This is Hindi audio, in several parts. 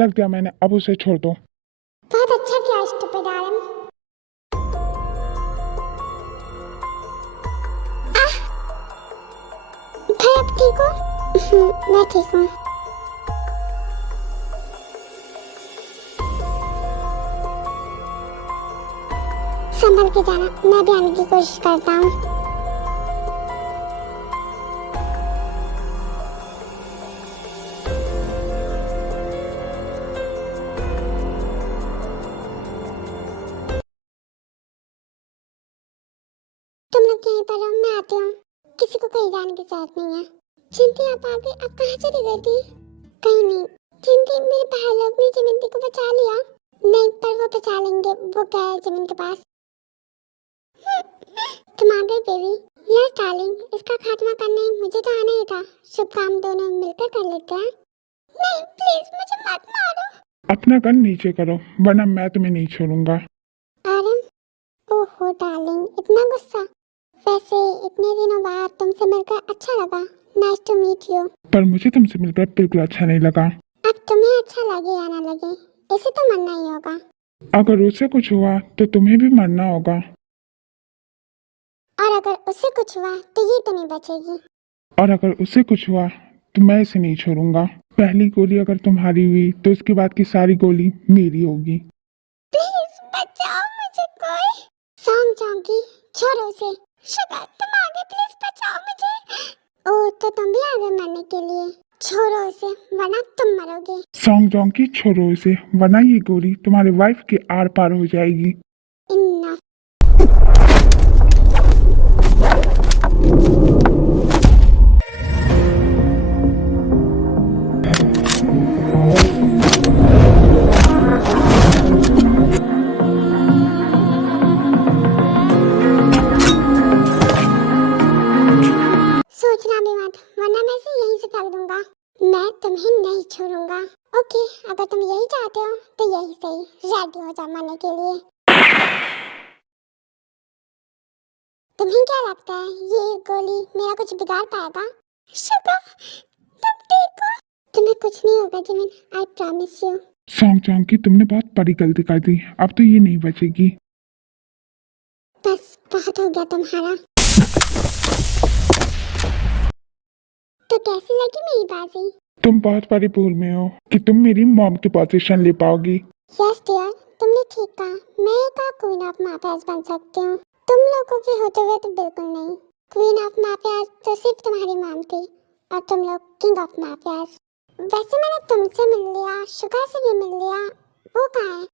रख दिया मैंने, अब उसे छोड़ दो। बहुत अच्छा किया स्टूपिड आर्यन। भाई आप ठीक हो? मैं ठीक हूँ। संभल के जाना, मैं भी आने की कोशिश करता हूँ। तुम लोग यहीं पर रहो, मैं आती हूँ। किसी को कहीं जाने की जरूरत नहीं है। चिंती आप आ गई, आप कहाँ चली गई थी? कहीं नहीं। चिंती, मेरे भाई लोग ने चिंती को बचा लिया। नहीं, पर वो बचा लेंगे, वो गए हैं जमीन के पास। तुम आ गई बेबी। यस डार्लिंग, इसका खात्मा करने मुझे तो आना ही था। शुभ काम दोनों मिलकर कर लेते हैं। नहीं प्लीज मुझे मत मारो। अपना गन नीचे करो, वरना मैं तुम्हें नहीं छोड़ूंगा। आर्यन, ओहो डार्लिंग, इतना गुस्सा। वैसे इतने दिनों बाद तुमसे मिलकर अच्छा लगा। Nice to meet you. पर मुझे तुमसे मिलकर बिल्कुल अच्छा नहीं लगा। अब तुम्हें अच्छा लगे या ना लगे, इसे तो मरना ही होगा। अगर उससे कुछ हुआ तो तुम्हें भी मरना होगा। और अगर उससे कुछ हुआ तो ये तो नहीं बचेगी। और अगर उससे कुछ हुआ तो मैं इसे नहीं छोड़ूंगा। पहली गोली अगर तुम्हारी हुई तो उसके बाद की सारी गोली मेरी होगी। प्लीज बचाओ मुझे कोई। सॉन्ग चौंकी, छोड़ो उसे। शुगर तुम आगे, प्लीज बचाओ मुझे। ओ तो तुम भी आगे मरने के लिए। छोड़ो उसे, वरना तुम मरोगे। सॉन्ग जोंकी, छोड़ो इसे, वरना ये गोली तुम्हारे वाइफ के आर पार हो जाएगी। इनफ। सोचना भी मत, वरना मैं इसे यहीं से फेंक दूंगा। मैं तुम्हें नहीं छोड़ूंगा। ओके, अगर तुम यही चाहते हो तो यही सही। रेडी हो जा मरने के लिए। तुम्हें क्या लगता है ये गोली मेरा कुछ बिगाड़ पाएगा? शुगर, तुम ठीक हो? तुम्हें कुछ नहीं होगा Jimin, I promise you. Song Joongki, तुमने बहुत बड़ी गलती कर दी, अब तो ये नहीं बचेगी। बस बहुत हो गया तुम्हारा। तो कैसी लगी मेरी बाजी? तुम बहुत बड़ी भूल में हो कि तुम मेरी मॉम की पोजीशन ले पाओगी। यस डियर, तुमने ठीक कहा। मैं एक क्वीन ऑफ माफियाज बन सकती हूँ। तुम लोगों के होते हुए तो बिल्कुल नहीं। क्वीन ऑफ माफियाज तो सिर्फ तुम्हारी मॉम थी, और तुम लोग किंग ऑफ माफियाज। वैसे मैंने तुमसे मिल लिया, शुगर से भी मिल लिया। वो कहाँ है?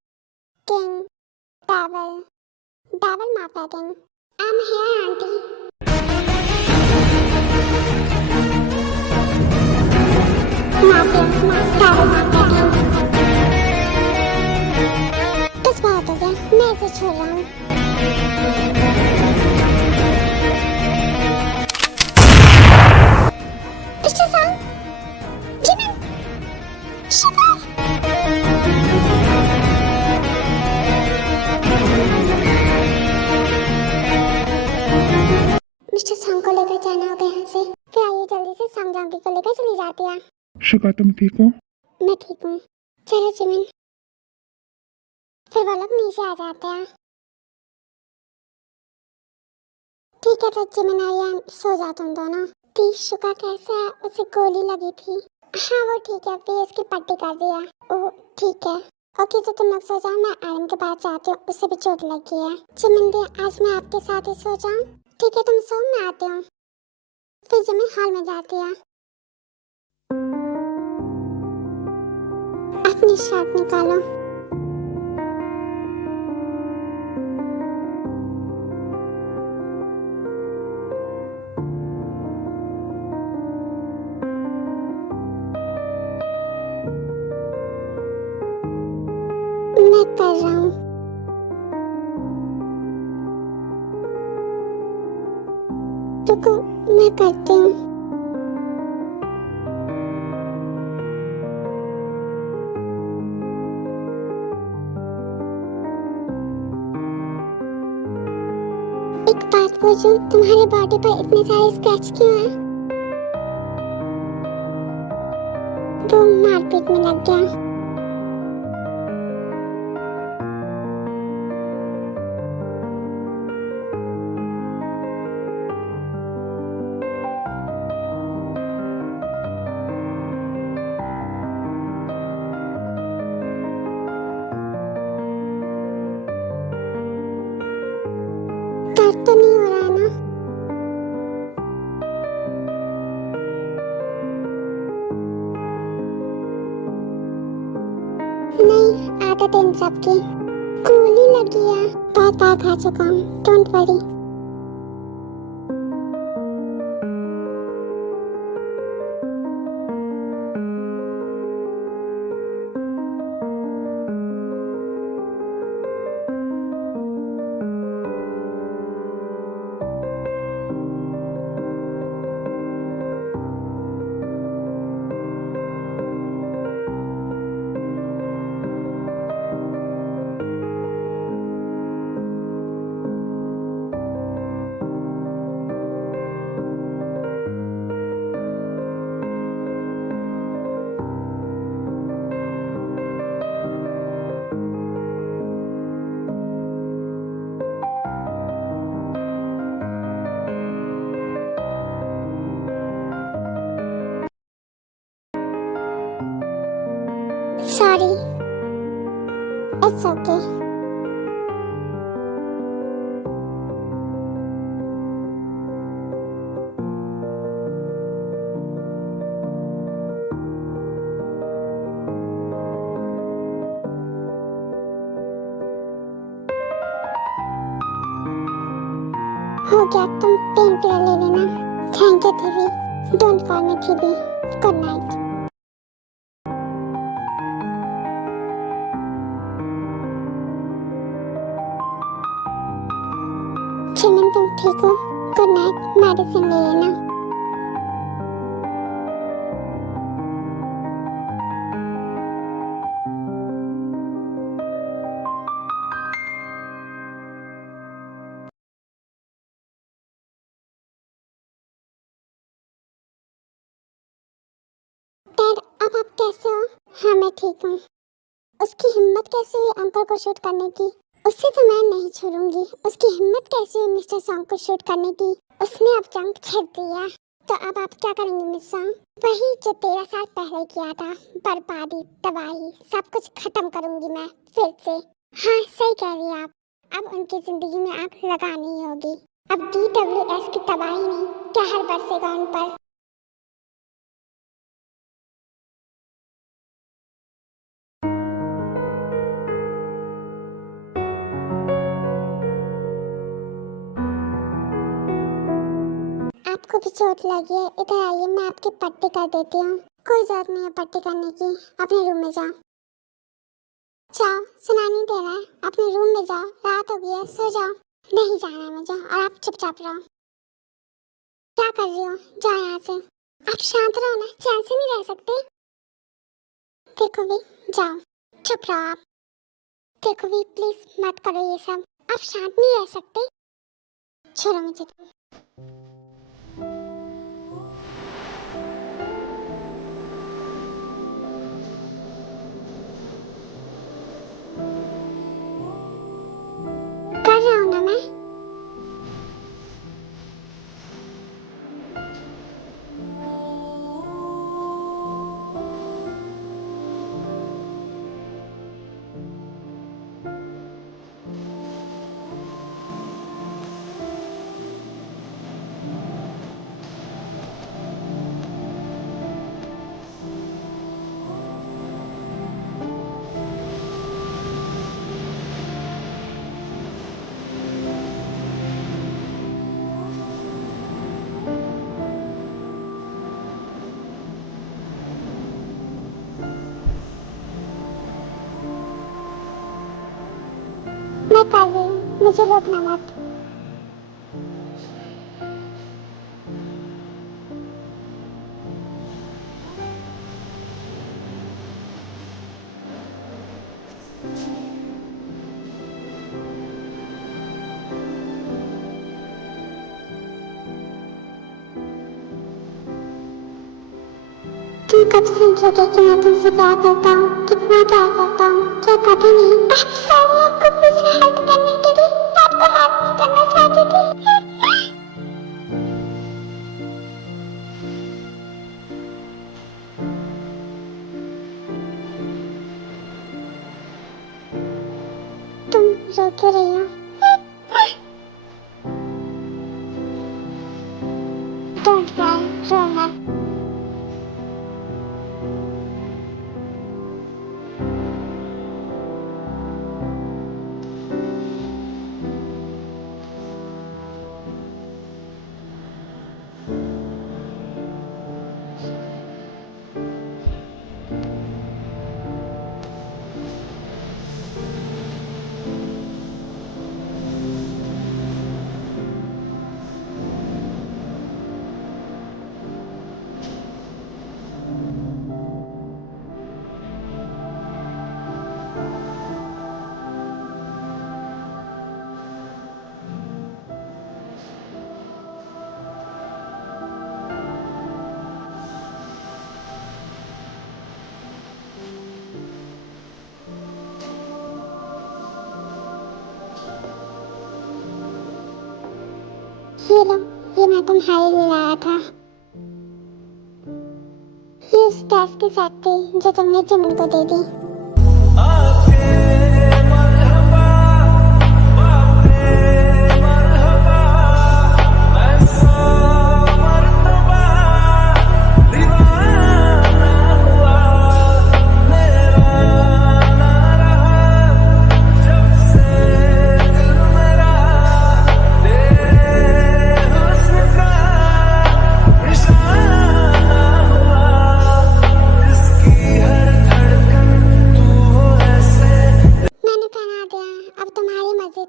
King, devil, devil mafia king. I am here aunty. Mafia, devil mafia king. बस बहुत हो गया, मैं इसे छोड़ रहा हूँ। मिस्टर सांग, जिमिन, शुगर। मिस्टर सांग को लेकर जाना होगा यहाँ से। फिर आइए जल्दी से सांग जांगी को लेकर चली जाती है। शुगर, तुम ठीक हो? मैं ठीक हूँ। चलो जिमिन। फिर वो लोग नीचे आ जाते हैं। ठीक है तो जिमिन और सो जाओ तुम दोनों। ती शुगर कैसा है? उसे गोली लगी थी। हाँ वो ठीक है, फिर उसकी पट्टी कर दिया। ओह ठीक है। ओके तो तुम लोग सो जाओ, मैं आर्यन के पास जाती हूँ, उसे भी चोट लगी है। जिमिन दी, आज मैं आपके साथ ही सो जाऊँ? ठीक है तुम सो, मैं आती हूँ। फिर जिमिन हॉल में जाती है। अपनी शर्ट निकालो। मैं कर रहा हूँ। रुको, मैं करती हूँ। एक बात पूछूं, तुम्हारे बॉडी पर इतने सारे स्क्रैच क्यों हैं? वो मारपीट में लग गया। आदत है इन सब की। गोली लगी है, बहुत बार खा चुका हूँ, don't worry. Sorry, it's okay. हो गया, तुम पेन किलर ले लेना। थैंक यू थीवी, डोंट कॉल मी थीवी। Good night. चिमिन, तुम ठीक हो? गुड नाइट, मेडिसिन ले लेना। डैड, अब आप कैसे हो? हाँ, मैं ठीक हूँ। उसकी हिम्मत कैसे हुई अंकल को शूट करने की? उससे तो मैं नहीं छोड़ूंगी। उसकी हिम्मत कैसे हुई मिस्टर सॉन्ग को शूट करने की? उसने अब जंग छेड़ दिया। तो अब आप क्या करेंगे मिस सॉन्ग? वही जो 13 साल पहले किया था, बर्बादी, तबाही, सब कुछ खत्म करूंगी मैं फिर से। हाँ, सही कह रही हैं आप। अब उनकी जिंदगी में आग लगानी होगी। अब DWS की तबाही नहीं, कहर बरसेगा उन पर। आपको भी चोट लगी है, इधर आइए, मैं आपकी पट्टी कर देती हूँ। कोई जरूरत नहीं है पट्टी करने की, अपने रूम में जाओ। जाओ, सुनाई नहीं दे रहा है? अपने रूम में जाओ, रात हो गई है, सो जाओ। नहीं जाना है मुझे, और आप चुपचाप रहो। क्या कर रही हो? जाओ यहाँ से। आप शांत रहो ना, चैन से नहीं रह सकते? देखो भी, जाओ, चुप रहो आप। देखो भी, प्लीज मत करो ये सब। आप शांत नहीं रह सकते? छोड़ो मुझे। कर रहा हूँ ना मैं। मैं कर रही हूँ, मुझे रोकना मत। तुम कब समझोगे कि मैं तुमसे प्यार करता हूँ, कितना प्यार करता हूँ? क्या कभी नहीं? सॉरी, आपको मुझसे हेल्प करने के लिए आपको हाथ नहीं करना चाहती थी। तुम रो क्यों रही हो? डोंट क्राई, रो मत। ये लो, ये मैं तुम्हारे लिए लाया था। ये उस ड्रेस की सेट थी जो तुमने जिमिन को दे दी।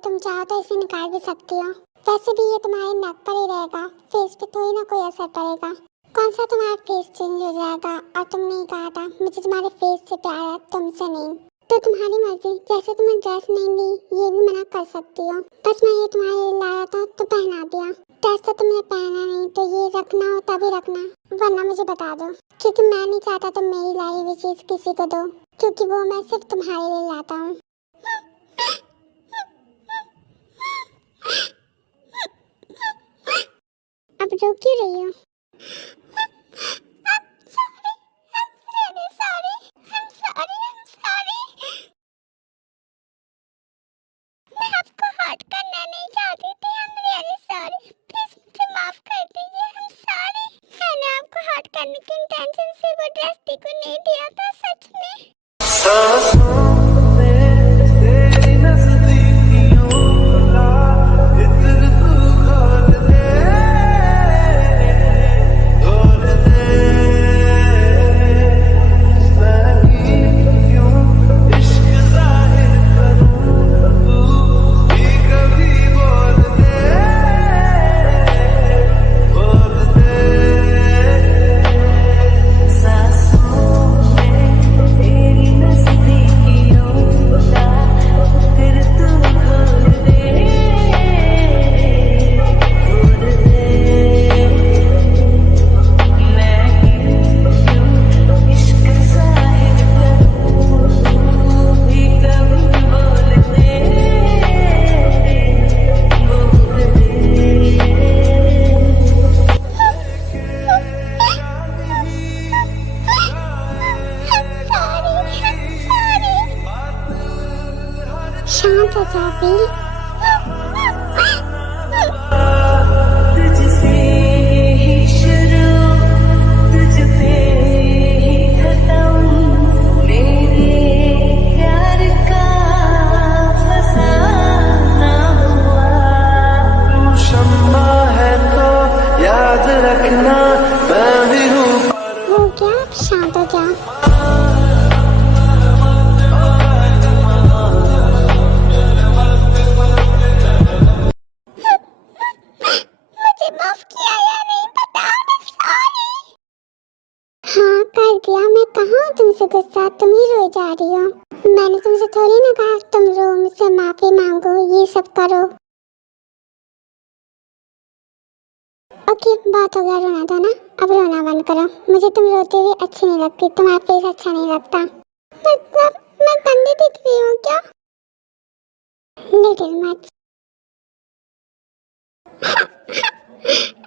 तुम चाहो तो इसे निकाल भी सकती हो। वैसे भी ये तुम्हारे नेक पर ही रहेगा, फेस पे थोड़ी ना कोई असर पड़ेगा। कौन सा तुम्हारा फेस चेंज हो जाएगा। और तुमने ही कहा था मुझे तुम्हारे फेस से प्यार है, तुमसे नहीं। तो तुम्हारी मर्जी, जैसे तुम्हें ड्रेस नहीं ली ये भी मना कर सकती हो। बस मैं ये तुम्हारे लिए लाया था तो पहना दिया। ड्रेस तो तुमने पहना नहीं तो ये रखना हो तभी रखना, वरना मुझे बता दो। क्योंकि मैं नहीं चाहता तुम मेरी लाई हुई चीज किसी को दो, क्योंकि वो मैं सिर्फ तुम्हारे लिए लाता हूँ। अब रो क्यों रही हो? मैं आपको हर्ट करना नहीं चाहती थी। I'm really sorry. Please मुझे माफ कर दीजिए। I'm sorry. मैंने आपको हर्ट करने की इंटेंशन से वो ड्रेस को नहीं दिया था, सच में। शांत हो जा अभी। तुझसे ही शुरू, तुझ पे ही खत्म, मेरे प्यार का फसाना हुआ। तू शम्मा है तो याद रखना मैं भी हूँ। हो गया, अब शांत हो जा। हाँ कर दिया। मैं कहाँ हूँ तुमसे गुस्सा, तुम ही रोई जा रही हो। मैंने तुमसे थोड़ी ना कहा तुम रो, मुझसे माफी मांगो, ये सब करो। ओके बात हो गया रोना धोना, अब रोना बंद करो। मुझे तुम रोते हुए अच्छी नहीं लगती, तुम्हारा फेस अच्छा नहीं लगता। मतलब मैं गंदी दिख रही हूँ क्या? Little much.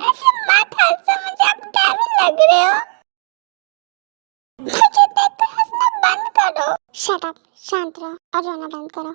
ऐसे मत हंसो, मुझे अब डेविल लग रहे हो। मुझे देखकर हंसना बंद करो। शट अप, शांत रहो और रोना बंद करो।